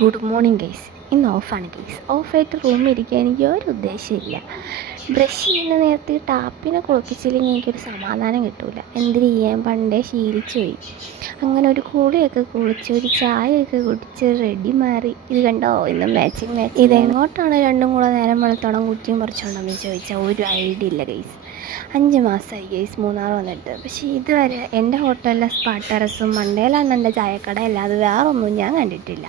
Good morning guys. ഇന്ന് ഓഫാണ് guys. ഓഫായിട്ട് റൂമിൽ ഇരിക്കാൻ എനിക്ക് ഒരു ഉദ്ദേശമില്ല. ബ്രഷ് ചെയ്യുന്ന നേരത്തെ ടാപ്പിനെ കുളിപ്പിച്ചില്ലെങ്കിൽ എനിക്കൊരു സമാധാനം കിട്ടില്ല. എന്തിനു ചെയ്യാൻ, പണ്ടേ ശീലിച്ചു പോയി. അങ്ങനെ ഒരു കുളിയൊക്കെ കുളിച്ച് ഒരു ചായയൊക്കെ കുടിച്ച് റെഡി മാറി. ഇത് കണ്ടോ, ഇന്ന് മാച്ചിങ്. ഇതെങ്ങോട്ടാണ് രണ്ടും കൂടെ നേരം വെളുത്തോളം കുറ്റിയും പറിച്ചോണ്ടെന്ന് ചോദിച്ചാൽ ഒരു ഐഡിയ ഇല്ല ഗൈസ്. 5 മാസമായി ഗൈസ് മൂന്നാർ വന്നിട്ട്. പക്ഷേ ഇതുവരെ എൻ്റെ ഹോട്ടലിലെ സ്പാ ടെറസും മണ്ടേലണ്ണൻ്റെ ചായക്കട അല്ലാതെ വേറൊന്നും ഞാൻ കണ്ടിട്ടില്ല.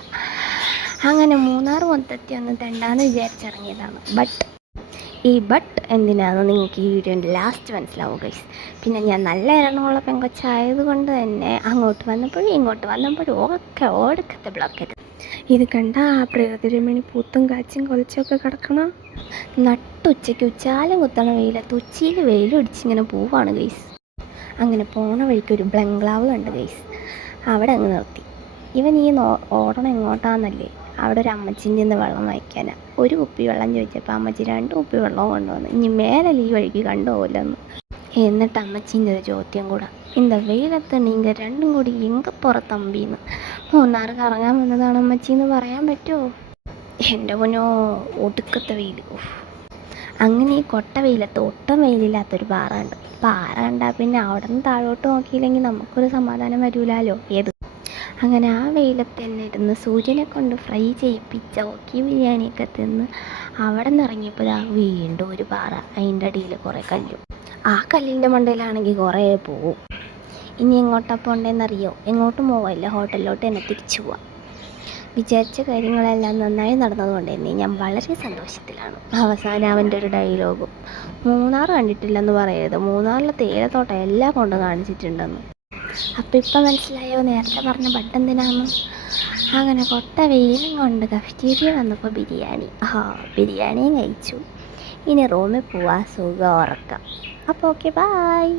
അങ്ങനെ മൂന്നാർ മൊത്തത്തിൽ ഒന്ന് തെണ്ടാന്ന് വിചാരിച്ചിറങ്ങിയതാണ്. ബട്ട് എന്തിനാണെന്ന് നിങ്ങൾക്ക് ഈ വീഡിയോൻ്റെ ലാസ്റ്റ് മനസ്സിലാവും ഗൈസ്. പിന്നെ ഞാൻ നല്ല എണ്ണമുള്ള പെങ്കൊച്ചായതുകൊണ്ട് തന്നെ അങ്ങോട്ട് വന്നപ്പോഴും ഇങ്ങോട്ട് വന്നപ്പോഴും ഒക്കെ ഓടക്കത്തെ ബ്ലോക്കറ്റ്. ഇത് കണ്ട ആ പ്രകൃതിരമണി പൂത്തും കാച്ചും കൊലച്ചൊക്കെ കിടക്കണം. നട്ടുച്ചയ്ക്ക് ഉച്ചാലും കുത്തണ വെയിലത്ത് ഉച്ചയിൽ വെയിലൊടിച്ചിങ്ങനെ പോവാണ് ഗൈസ്. അങ്ങനെ പോണ വഴിക്ക് ഒരു ബംഗ്ലാവ് കണ്ട് ഗൈസ്. അവിടെ അങ്ങ് നിർത്തി. ഇവൻ ഈ ഓടണം എങ്ങോട്ടാന്നല്ലേ. അവിടെ ഒരു അമ്മച്ചിൻ്റെ നിന്ന് വെള്ളം വാങ്ങിക്കാനാ. ഒരു കുപ്പി വെള്ളം ചോദിച്ചപ്പോൾ അമ്മച്ചി 2 കുപ്പി വെള്ളവും കൊണ്ടുവന്നു. ഇനി മേലല്ല ഈ വഴിക്ക് കണ്ടുപോകില്ലെന്ന്. എന്നിട്ട് അമ്മച്ചീൻ്റെ ഒരു ചോദ്യം കൂടെ, இந்த വെയിലത്ത് നിങ്ങൾ രണ്ടും കൂടി എങ്ക പുറത്തമ്പീന്ന്. മൂന്നാർ കറങ്ങാൻ വന്നതാണ് അമ്മച്ചിന്ന് പറയാൻ പറ്റുമോ? എൻ്റെ പൊന്നോ, ഒടുക്കത്തെ വെയിൽ. അങ്ങനെ ഈ കൊട്ട വെയിലത്ത് ഒട്ടും വെയിലില്ലാത്തൊരു പാറ ഉണ്ട്. പാറ കണ്ടാൽ പിന്നെ അവിടെ നിന്ന് താഴോട്ട് നോക്കിയില്ലെങ്കിൽ നമുക്കൊരു സമാധാനം വരൂലല്ലോ. അങ്ങനെ ആ വെയിലത്ത് തന്നെ ഇരുന്ന് സൂര്യനെ കൊണ്ട് ഫ്രൈ ചെയ്യിപ്പിച്ച ഓക്കി ബിരിയാണിയൊക്കെ തിന്ന് അവിടെ നിന്ന് ഇറങ്ങിയപ്പോൾ വീണ്ടും ഒരു പാറ, അതിൻ്റെ അടിയിൽ കുറേ കല്ലും. ആ കല്ലിൻ്റെ മണ്ടയിലാണെങ്കിൽ കുറേ പോവും. ഇനി എങ്ങോട്ടാണ് പോകേണ്ടതെന്നറിയോ? എങ്ങോട്ടും പോവില്ല, ഹോട്ടലിലോട്ട് തന്നെ തിരിച്ചു പോവാം. വിചാരിച്ച കാര്യങ്ങളെല്ലാം നന്നായി നടന്നതുകൊണ്ട് തന്നെ ഞാൻ വളരെ സന്തോഷത്തിലാണ്. അവസാനം അവൻ്റെ ഒരു ഡയലോഗും, മൂന്നാർ കണ്ടിട്ടില്ലെന്ന് പറയരുത്, മൂന്നാറിലെ തേയിലത്തോട്ടം എല്ലാം കൊണ്ട് കാണിച്ചിട്ടുണ്ടെന്ന്. അപ്പം ഇപ്പം മനസ്സിലായോ നേരത്തെ പറഞ്ഞ ബട്ടെന്തിനാന്ന്? അങ്ങനെ കൊട്ട വെയിലും കൊണ്ട് കഫ്റ്റീരിയ വന്നപ്പോൾ ബിരിയാണിയും കഴിച്ചു. ഇനി റൂമിൽ പോവാൻ സുഖം ഉറക്കാം. അപ്പോൾ ഓക്കെ, ബായ്.